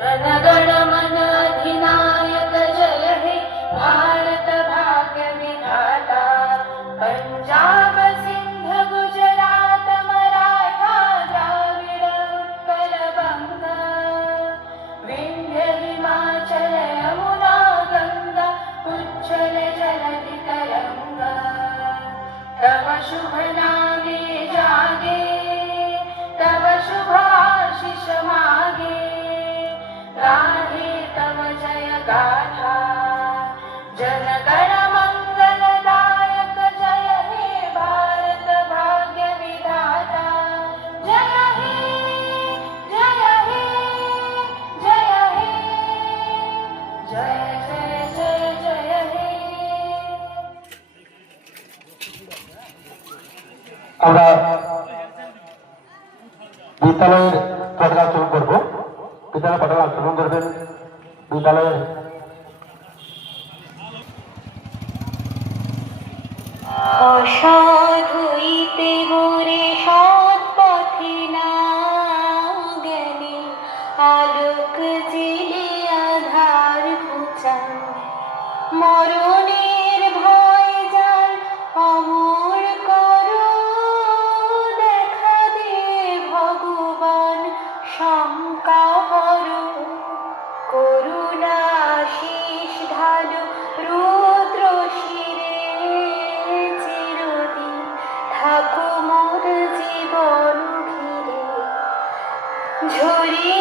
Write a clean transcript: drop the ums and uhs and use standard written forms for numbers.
जनगण मन अधिनायक जय हे भारत भाग्य विधाता। पंजाब सिंध गुजरात मराठा द्राविड उत्कल बंगा। विंध्य हिमाचल यमुना गंगा उज्जल जलधि तरंगा। तव शुभ नामे जागे तव शुभ आशीष मागे। गाहे तव जय गाथा जनगण मंगलदायक जय हे भारत भाग्य विधाता। जय हे जय हे जय हे जय जय जय जय हे। আমরা বিদ্যালয়ের পতাকা উত্তোলন করবো। বিদ্যালয়ের পতাকা উত্তোলন করবেন বিদ্যালয়ের অসাধুইতে মোরে সৎ পথে না গেলে আলোক জেলে আধার ঘুচায়। মরণের ভয় যার অমর করো দেখা দে ভগবান শঙ্কা হরো। করুণা শীষ ঢালো রুদ্র শিরে চিরদিন থাকো মোর জীবন ঘিরে। ঝরিয়ে